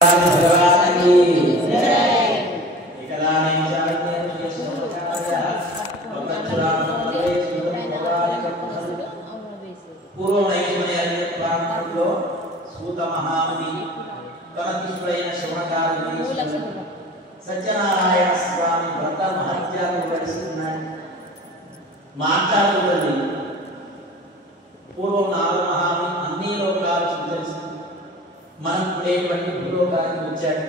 भगवान की पूर्व सूत महामुनि कनकीश्वरैन शिवकारि सत्यनारायण स्वामी व्रत महत्याన్ని వివరిస్తున్నాడు. మాట్లాడుతుంది పూర్వం నాలుగు మహాముని అన్ని లోకాలు సందర్శిస్తూ మనం ఉండేటువంటి భూలోకానికి వచ్చాడు.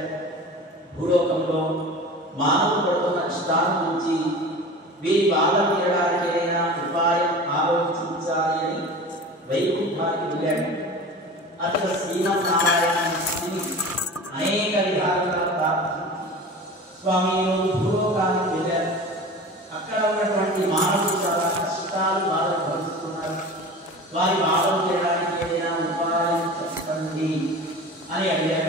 భూలోకంలో మానవుడు పడుతున్న కష్టాల నుంచి వీరి బాధ తీరడానికి ఏదైనా ఉపాయం ఆలోచించాలి అని వైకుంఠానికి వెళ్ళాడు. అతడు శ్రీమన్నారాయణుని అనేక విధాలుగా ప్రార్థన స్వామి భూలోకానికి వెళ్ళారు. అక్కడ ఉన్నటువంటి మానవులు చాలా కష్టాలు బాధలు భరిస్తున్నారు. వారి బాధలు తీరడానికి ఏదైనా ఉపాయం చెప్పండి అని అడిగారు.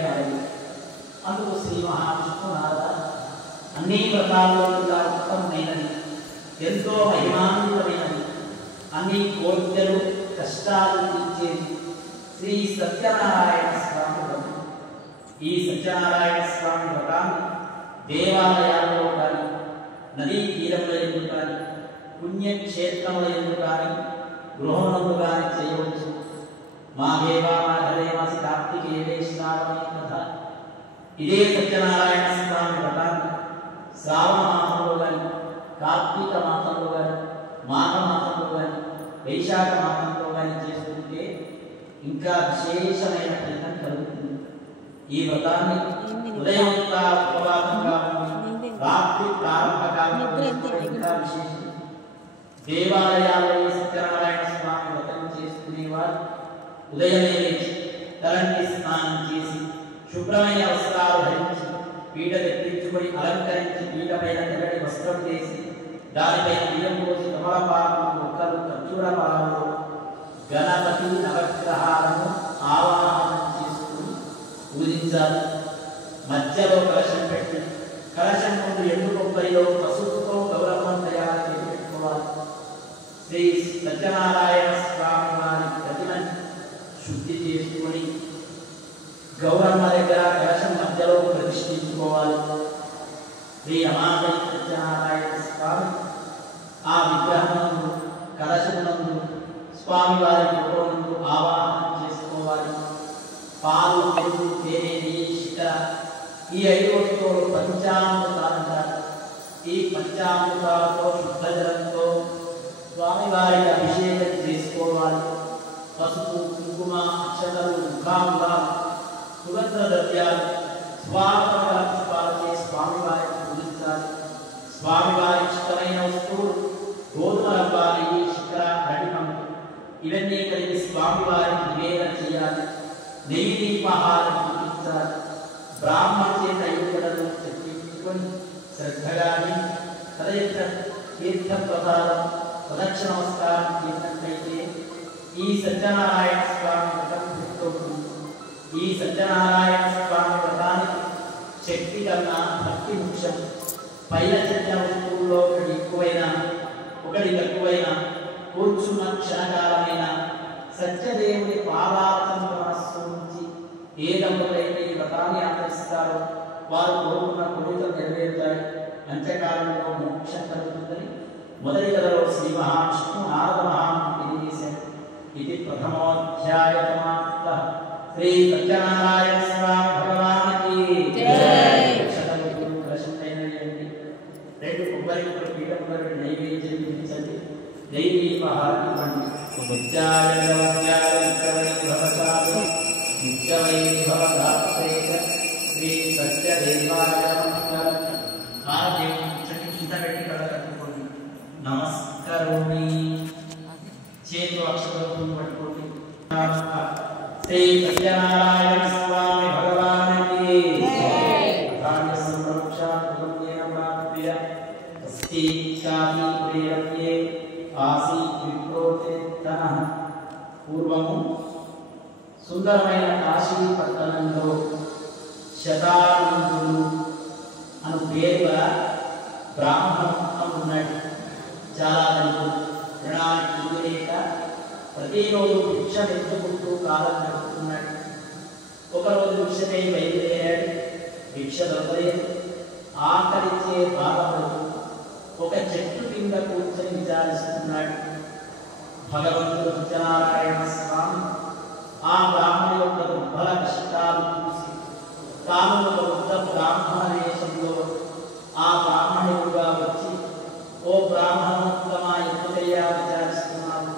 అందుకు శ్రీ మహావిష్ణువు నారద అన్ని వ్రతాల్లో ఉత్తమమైనది, ఎంతో మహిమాన్వితమైనది, అన్ని కోరికలు కష్టాలు తీర్చేది శ్రీ సత్యనారాయణ స్వామి వ్రతం. ఈ సత్యనారాయణ స్వామి వ్రతాన్ని దేవాలయాల్లో కానీ, నదీ తీరంలో ఎందుకు కానీ, పుణ్యక్షేత్రంలో ఎందుకు కానీ, గృహంలో కానీ చేయవచ్చు. మాఘేవాసి కార్తికేయ శ్రావణే కథ. ఇదే సత్యనారాయణ స్వామి వ్రతాన్ని శ్రావణ మాసంలో కానీ, కార్తీక మాసంలో కానీ, మాఘ మాసంలో కానీ, వైశాఖ మాసంలో కానీ చేసుకుంటే ఇంకా విశేషమైన ఫలితం కలుగుతుంది. ఈ వ్రతాన్ని ఉదయంతా ఉపవాసంగా ఉండి రాత్రి ప్రారంభకాలంలో ఇంకా విశేషం. దేవాలయాల్లో సత్యనారాయణ స్వామి వ్రతం చేసుకునేవారు ఉదయమే లేచి తలంటి స్నానం చేసి శుభ్రమైన వస్త్రాలు ధరించి పీట తెప్పించుకొని అలంకరించి పీట పైన తెల్లటి వస్త్రం వేసి దానిపై బియ్యం పోసి కమలపాకు మొక్కలు ఖర్జూర పాలు గణపతి నవగ్రహాలను ఆవాహనం చేసుకుని పూజించాలి. మధ్యలో కలశం పెట్టి కలశం ముందు ఎండు కొబ్బరిలో పసుపుతో గౌరవం తయారు చేసి పెట్టుకోవాలి. శ్రీ సత్యనారాయణ స్వామి వారి ప్రతిమని శుద్ధి చేసుకొని గౌరమ్మ దగ్గర కలశం మధ్యలో ప్రతిష్ఠించుకోవాలి. శ్రీ రమాపతి సత్యనారాయణ స్వామి ఆ విగ్రహమునందు కలశమునందు స్వామి వారి ఫోటోనందు ఆవాహనం చేసుకోవాలి. పాలు, పెరుగు, తేనె, నెయ్యి, శిఖర ఈ 5 వస్తువులు పంచామృతాలు అంటారు. ఈ పంచామృతాలతో శుద్ధ జలంతో స్వామివారికి అభిషేకం చేసుకోవాలి. పసుపు, కుంకుమ, అక్షతలు, ముఖాముఖాలు, సుగంధ ద్రవ్యాలు, స్వాగత పుష్పాలచే స్వామివారికి పూజించాలి. స్వామివారి ఇష్టమైన వస్తువులు గోధుమ రవ్వ, నెయ్యి, శిఖర, అరటిపండు ఇవన్నీ కలిపి స్వామివారికి నివేదన చేయాలి. నెయ్యి దీపాహారం చూపించాలి. బ్రాహ్మణ చేత ఐదుగడలు చెప్పించుకొని శ్రద్ధగా తదయత్ర తీర్థ ప్రసాదం ప్రదక్షిణ నమస్కారం చేసినట్లయితే ఈ సత్యనారాయణ స్వామి వ్రతం పూర్తవుతుంది. ఈ సత్యనారాయణ స్వామి వ్రతానికి శక్తి కన్నా భక్తి ముఖ్యం. పైన చెప్పిన వస్తువుల్లో ఒకటి ఎక్కువైనా ఒకటి తక్కువైనా కూర్చున్న క్షణకాలమైన సత్యదేవుని పాదాలను మనస్సు నుంచి ఏ దంపతులైతే ఈ వ్రతాన్ని ఆచరిస్తారో వారు కోరుకున్న కోరికలు నెరవేరుతాయి. అంత్యకాలంలో మోక్షం కలుగుతుందని మొదటి కథలో శ్రీ మహావిష్ణువు నారద మహాముని తెలియజేశారు. ఇది ప్రథమోధ్యాయ సమాప్తః. శ్రీ సత్యనారాయణ స్వామి భగవానికి రెండు కొబ్బరి ముక్కలు పీఠంలో నైవేద్యం చూపించండి. దైవీపహారం ఇవ్వండి. శ్రీ సత్యదేవాయ చింత పెట్టి కళ కట్టుకోండి. నమస్కరోమి. చేతిలో అక్షరం పట్టుకోండి. శ్రీ సత్యనారాయణ స్వామి భగవానికి పూర్వము సుందరమైన కాశీ పట్టణంలో శతానందుడు అను పేరు బ్రాహ్మణం ఉన్నాడు. చాలా రుణానికి లేక ప్రతిరోజు భిక్ష ఎత్తుకుంటూ కాలం గడుపుతున్నాడు. ఒకరోజు భిక్షకై బయలుదేరాడు. భిక్ష దొరకలేదు. ఆకలించే బాధపడుతూ ఒక చెట్టు కింద కూర్చొని విచారిస్తున్నాడు. భగవంతుడు సత్యనారాయణ స్వామి ఆ బ్రాహ్మణి యొక్క దుర్బల కష్టాలు చూసి తాను ఒక వృద్ధ బ్రాహ్మణ వేషంలో ఆ బ్రాహ్మణుడుగా వచ్చి, ఓ బ్రాహ్మణోత్తమా, ఎందుకయ్యా విచారిస్తున్నావు?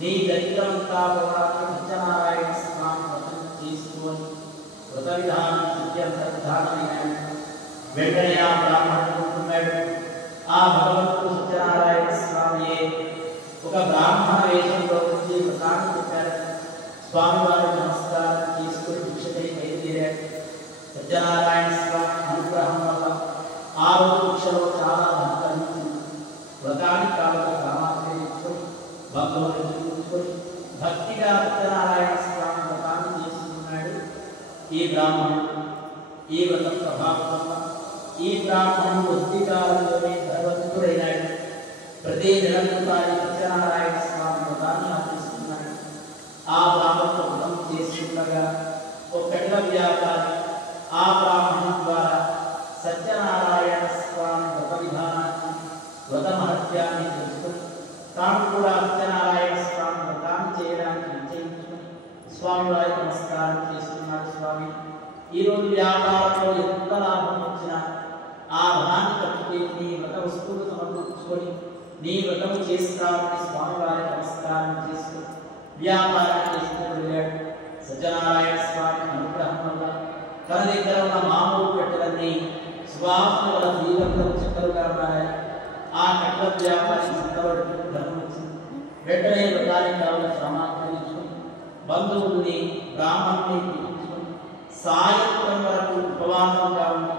నీ దరిద్రమంతా పోవడానికి సత్యనారాయణ స్వామి వ్రతం చేసుకొని వ్రత విధానం విధానమైనాడు. వెంటనే ఆ బ్రాహ్మణుడు ఉంటున్నాడు, ఆ భగవంతుడు సత్యనారాయణ స్వామియే ఒక బ్రాహ్మణ వేషంలో వచ్చి వ్రతాన్ని చెప్పారు. స్వామివారి నమస్కారం చేసుకుని భిక్షకై బయలుదేరాడు. సత్యనారాయణ స్వామి అనుగ్రహం వల్ల ఆ రోజు భిక్షలో చాలా ధనం వ్రతానికి కావలసిన సామాగ్రి తీసుకొని బంధువులు తీసుకొని భక్తిగా సత్యనారాయణ స్వామి వ్రతాన్ని చేసుకున్నాడు. ఈ బ్రాహ్మణుడు ఈ వ్రతం ప్రభావం వల్ల ఈ బ్రాహ్మణుడు కొద్ది కాలంలోనే ధనవంతుడైనాడు. ప్రతి నెలకొకసారి సత్యనారాయణ స్వామి వ్రతాన్ని ఆచరిస్తున్నాడు. ఆ బ్రాహ్మణుడు వ్రతం చేస్తుండగా ఒక కఠిన వ్యాపారి ఆ బ్రాహ్మణుడు ద్వారా సత్యనారాయణ స్వామి వ్రత విధానాన్ని వ్రత మహత్యాన్ని తెలుసుకుని తాను కూడా సత్యనారాయణ స్వామి వ్రతాన్ని చేయడానికి నిశ్చయించుకుని స్వామివారి నమస్కారం చేస్తున్నాడు. స్వామి, ఈరోజు వ్యాపారంలో ఎంత లాభం వచ్చినా ఆ ధనాన్ని కట్టుకుని నీ వ్రత వస్తువులు సమర్పించుకొని నీ వ్రతము చేస్తామని స్వామివారి నమస్కారం చేసుకుని వ్యాపారం చేసుకుని వెళ్ళాడు. సత్యనారాయణ స్వామి అనుగ్రహం వల్ల తన దగ్గర ఉన్న మామూలు కట్టెలన్నీ సువాసన వల్ల దీపంలో చక్కరుగా మారాయి. ఆ కట్టెల వ్యాపారి సిద్ధపడుతూ ధనం వచ్చింది. వెంటనే వ్రతానికి కావాలని సామాగ్రి ఇచ్చుకుని బంధువుల్ని బ్రాహ్మణుని పిలుచుకుని సాయంత్రం వరకు ఉపవాసంగా ఉండి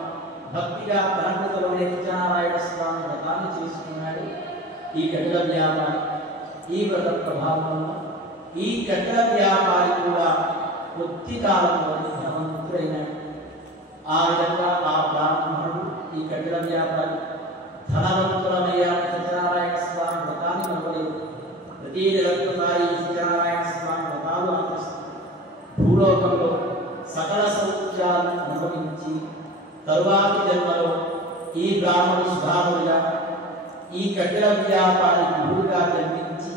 భక్తిగా తనకుతలోనే సత్యనారాయణ స్వామి వ్రతాన్ని చేసుకున్నాడు. ఈ కట్టెల వ్యాపారి ఈ వ్రత ప్రభావం వల్ల ఈ కట్టెల వ్యాపారి కూడా కొద్ది కాలంలోనే ధనవంతుడైనాడు. ఆ విధంగా ఆ బ్రాహ్మణుడు ఈ కట్టెల వ్యాపారి ధనవంతులమయ్యాన్ని సత్యనారాయణ స్వామి వ్రతాన్ని నమ్మలేదు. ప్రతి నెలకొకసారి సత్యనారాయణ స్వామి వ్రతాలు ఆచరిస్తారు. భూలోకంలో సకల సౌఖ్యాలను అనుభవించి తరువాతి జన్మలో ఈ బ్రాహ్మణుడు సుధాముడిగా ఈ కట్టెల వ్యాపారి గురువుగా జన్మించి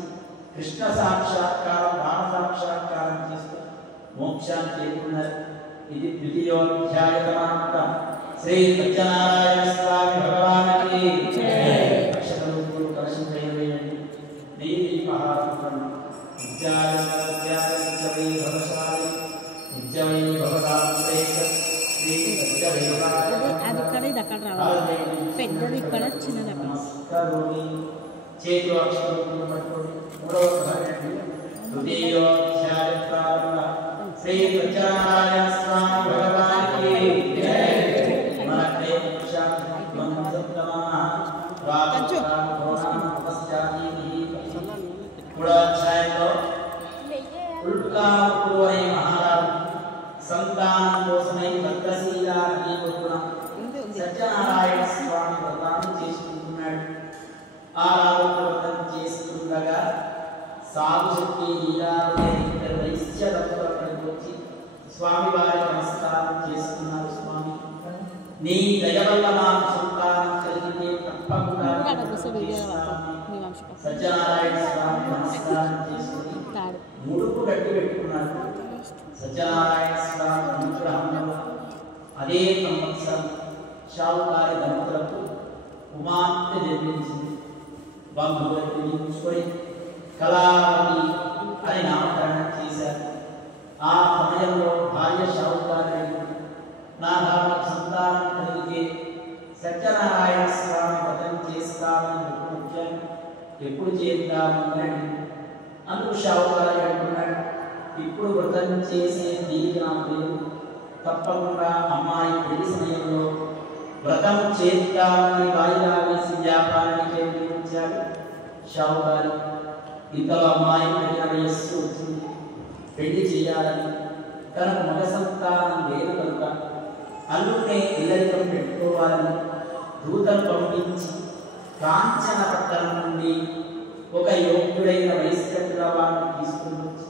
కృష్ణ సాక్షాత్కారం రామ సాక్షాత్కారం చేస్తూ మోక్షాన్ని చేరుకున్నారు. ఇది ద్వితీయోధ్యాయతమాంత శ్రీ సత్యనారాయణ స్వామి భగవానికి అక్షతలు కలశం చేయవేయండి. నీతిపహారం నిత్యాయ భవశాలి నిత్యమై భవదాంతేక శ్రీ సత్యవైభవాయ అది ఇక్కడ ఇది అక్కడ రావాలి. పెద్దది ఇక్కడ చిన్నది అక్కడ. నమస్కారోమి చేతు అక్షతలు పట్టుకొని మూడవ భాగం ద్వితీయోధ్యాయ ప్రారంభ శ్రీ సత్యనారాయణ స్వామి భగవానికి మన మూడోధ్యాయంలో ఉల్కాముడు అనే మహారాజు సంతానం కోసమై భద్రశీల నదీ ఒడ్డున సత్యనారాయణ స్వామి వ్రతాన్ని చేసుకుంటున్నాడు. ఆ వ్రతం చేసుకుండగా సాధుశక్తి వైశ్య దంపతులకు వచ్చి స్వామివారి నమస్కారం చేసుకున్నారు. స్వామి, నీ దయ వల్ల మాకు సంతానం కలిగితే తప్పకుండా సత్యనారాయణ స్వామి నమస్కారం చేసుకుని ముడుపు గట్టి పెట్టుకున్నారు. సత్యనారాయణ స్వామి అనుగ్రహంలో అదే సంవత్సరం షావుకారి దంపతులకు కుమార్తె జన్మించింది. బంధువులను పిలుచుకొని కళావతి అని నామకరణం చేశారు. ఆ సమయంలో భార్య షావుకారి నా నాకు సంతానం కలిగితే సత్యనారాయణ స్వామి వ్రతం చేస్తామని ముఖ్యం ఎప్పుడు చేద్దామని అందుకు షావుకారి అంటున్నాడు, ఇప్పుడు వ్రతం చేసే తీరిక నాకు లేదు. తప్పకుండా అమ్మాయి పెళ్లి సమయంలో వ్రతం చేద్దామని వాయిదా వేసి వ్యాపారానికి వచ్చాడు షావుకారి. ఇంతలో అమ్మాయి పెళ్లి వయస్సు వచ్చింది. పెళ్లి చేయాలని తనకు మగ సంతానం లేదు కనుక అల్లునే ఇల్లరికం పెట్టుకోవాలని దూతను పంపించి కాంచన పట్టణం నుండి ఒక యోగ్యుడైన వైశ్యవాడిని తీసుకుని వచ్చి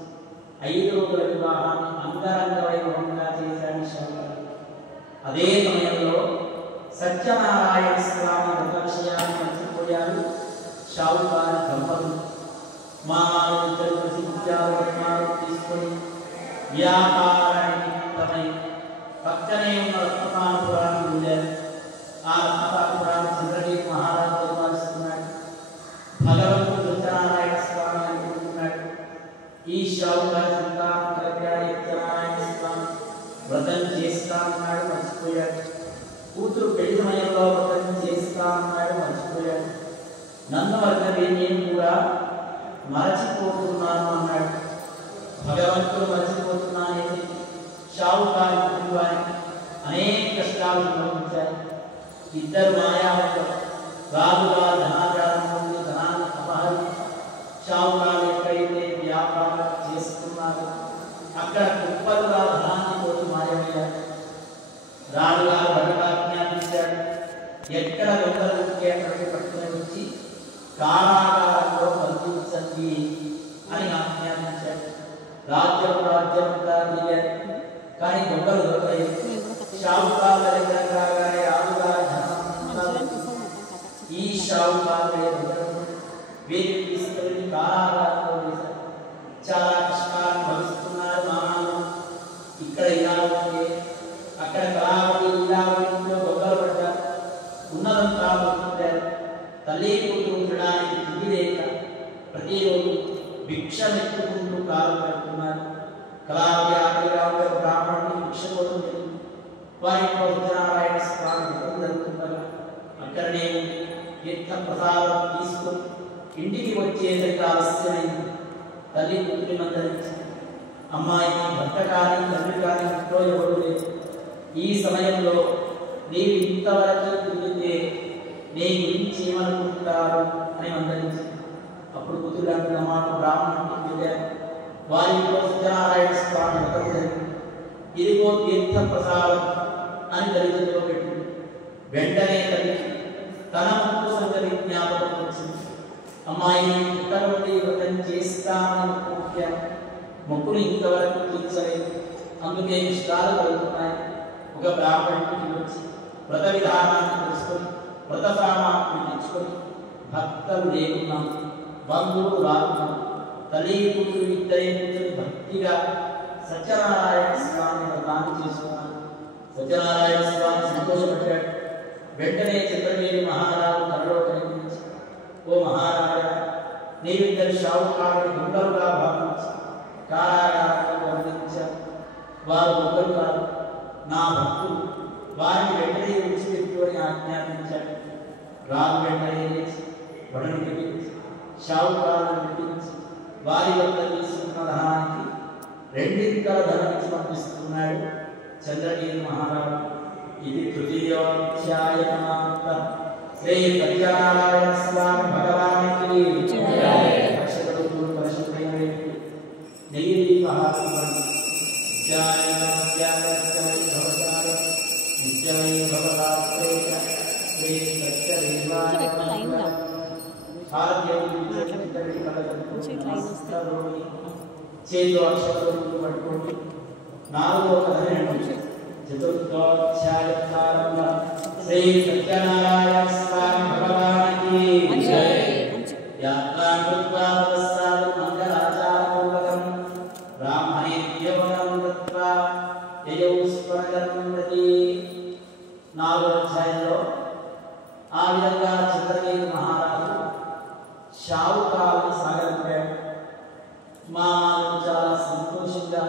5 రోజుల వివాహాన్ని అంగరంగ వైభవంగా చేశాడు షావుకారి. అదే సమయంలో సత్యనారాయణ స్వామి ఒక విషయాన్ని మర్చిపోయారు. షావుకారు దంపతులు మా ఇద్దరు కలిసి ముత్యాలు రత్నాలు తీసుకొని వ్యాపార నిమిత్తమై పక్కనే ఉన్న రత్నపాలపురానికి వెళ్ళారు. ఆ రత్నపాలపురాన్ని చంద్రగిరి మహారాజు పరిపాలిస్తున్నాడు. భగవంతుడు సత్యనారాయణ స్వామి అనుకుంటున్నాడు. ఈ షావుకారు సంతానం కలిగాడు. సత్యనారాయణ స్వామి వ్రతం చేస్తా ఉన్నాడు, మర్చిపోయాడు. కూతురు పెళ్లి సమయంలో వ్రతం చేస్తా ఉన్నాడు, మర్చిపోయాడు. నన్ను వర్గమే నేను కూడా మరచిపోతున్నాను అన్నాడు. భగవంతుడు మరచిపోతున్నానని షావుకారు కుటుంబానికి అనేక కష్టాలు సంభవించాయి. ఇద్దరు మాయావతులు రాజుగారు ధనాచారం నుండి ధనాన్ని అపహరించి షావుకారు ఎక్కడైతే వ్యాపారం చేస్తున్నారు అక్కడ కుప్పలుగా ధనాన్ని కోరి మాయమయ్యారు. రాజుగారు భగవాజ్ఞాపించాడు. ఎక్కడ దొంగలు ఉంటే అక్కడికి పట్టుకుని వచ్చి కారాగారంలో బంధించండి అని ఆజ్ఞాపించాడు. రాజ్యంగా దిగారు, కానీ దొంగలు దొరకలేదు. షావుకారు దగ్గర రాగానే రాజుగారి ధనం ఈ షావుకారు వీరిని తీసుకెళ్ళి కారాగారంలో వేశారు. చాలా కష్టాలను భవిస్తున్నారు. మామూలు ఇక్కడ ఇలా ఉంటే అక్కడ కళావతి ఇలావతిలో దొంగలు పడ్డారు. ఉన్నదంతా పొందారు. తల్లి కూతురు ఉండడానికి తిండి లేక ప్రతిరోజు భిక్షమెత్తుకుంటూ కాలు పెడుతున్నారు. కళావతి ఆకలిగా ఉండే బ్రాహ్మణుడికి భిక్ష కోసం జరిగింది. వారి సత్యనారాయణ స్వామి వ్రతం జరుగుతుండగా అక్కడనే తీర్థ ప్రసాదం తీసుకొని ఇంటికి వచ్చేసరికి ఆలస్యమైంది. తల్లి కూతురి మందరించి అమ్మాయికి భర్త కానీ తండ్రి కానీ ఇంట్లో ఎవరు లేదు. ఈ సమయంలో నీవు ఇంతవరకు తిరిగితే నీ గురించి ఏమనుకుంటారు అని మందరించి అప్పుడు కూతురు అంటున్న మాట బ్రాహ్మణుడికి వెళ్ళారు. వారి ఇంట్లో సత్యనారాయణ స్వామి వ్రతం జరిగింది. ఇదిగో తీర్థ ప్రసాదం అని దరిద్రలో పెట్టింది. వెంటనే తల్లికి తన ముక్కు సంగతి జ్ఞాపకం వచ్చింది. అమ్మాయి పుట్ట నుండి వ్రతం చేస్తామని మొక్కులు ఇంతవరకు తీర్చలేదు. అందుకే ఇష్టాలు కలుగుతున్నాయి. ఒక బ్రాహ్మణుడికి వచ్చి వ్రత విధానాన్ని తెలుసుకొని వ్రత సామాన్ని తెచ్చుకొని భక్తులు లేకున్నాం, బంధువులు రాకున్నాం, తల్లి కూతురు ఇద్దరే కూతురు భక్తిగా సత్యనారాయణ స్వామి వ్రతాన్ని చేసుకున్నాను. సత్యనారాయణ స్వామి సంతోషపడ్డాడు. వెంటనే చంద్రగిరి మహారాజు తనలో కనిపించి, ఓ మహారాజా, నీవిద్దరు షావుకారుని దొంగలుగా భావించి కారాగారంలో బంధించారు. వారు దొంగలు కాదు, నా భక్తులు. వారిని వెంటనే విడిచిపెట్టు అని ఆజ్ఞాపించాడు. రాజు వెంటనే లేచి వడను పిలిపించి షావుకారులను పిలిపించి వారి వద్ద తీసుకున్న ధనానికి రెండింతల ధనం సమర్పిస్తున్నాడు చంద్రగిరి మహారాజు. ఇది తృతీయోధ్యాయ సమాప్తం. శ్రీ సత్యనారాయణ స్వామి భగవానికి చేతిలో అక్షరాలు పట్టుకోండి. నాలుగో కథ చతుర్థోధ్యాయ శ్రీ సత్యనారాయణ స్వామి భగవానికి యాత్రా కృత్వా మంగళాచారపూర్వకం బ్రాహ్మణేభ్యో దత్వా యయౌ స్వర్గంప్రతి. నాలుగో అధ్యాయంలో ఆ విధంగా చంద్రగిరి మహారాజు షావుకారుని సాగలిపాడు. మా చాలా సంతోషంగా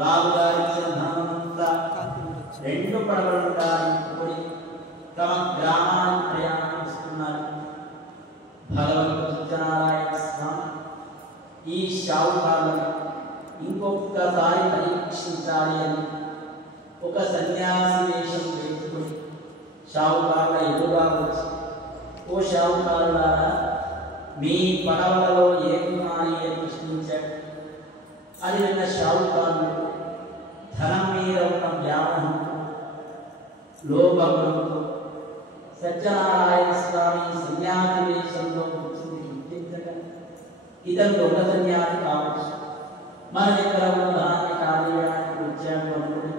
రాజుగారి ధనమంతా రెండు పడవలుగా నింపుకొని తమ గ్రామానికి ప్రయాణిస్తున్నారు. భగవంతుడు సత్యనారాయణ స్వామి ఈ షావుకారులను ఇంకొకసారి పరీక్షించాలి అని ఒక సన్యాసి వేషం వేసుకొని షావుకారుల ఎదురుగా వచ్చి, ఓ షావుకారులారా, మీ పడవలలో ఏమున్నాయి అని ప్రశ్నించాడు. అది విన్న షావుకారులు ధనం మీద ఉన్న వ్యామోహంతో లోపంతో సత్యనారాయణ స్వామి సన్యాసి వేషంలో కూర్చుని గుర్తించడం ఇతను దొంగ సన్యాసి కావచ్చు, మన దగ్గర ఉన్న ధనాన్ని కాజేయడానికి వచ్చాడు అనుకుని,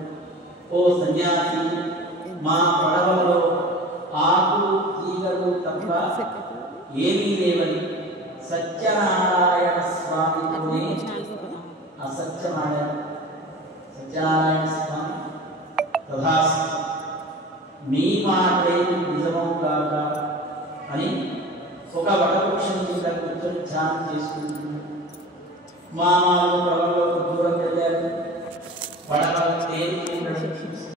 ఓ సన్యాసి, మా పడవలో ఆకులు తీగలు తప్ప ఏమీ లేవని సత్యనారాయణ స్వామితోనే అసత్యమాడారు. సత్యనారాయణ స్వామి తథాస్తు మీ మాటే నిజమవు కాక అని ఒక వటవృక్షం కింద కూర్చొని ధ్యానం చేసుకుంటున్నాడు. మా 4 ప్రవల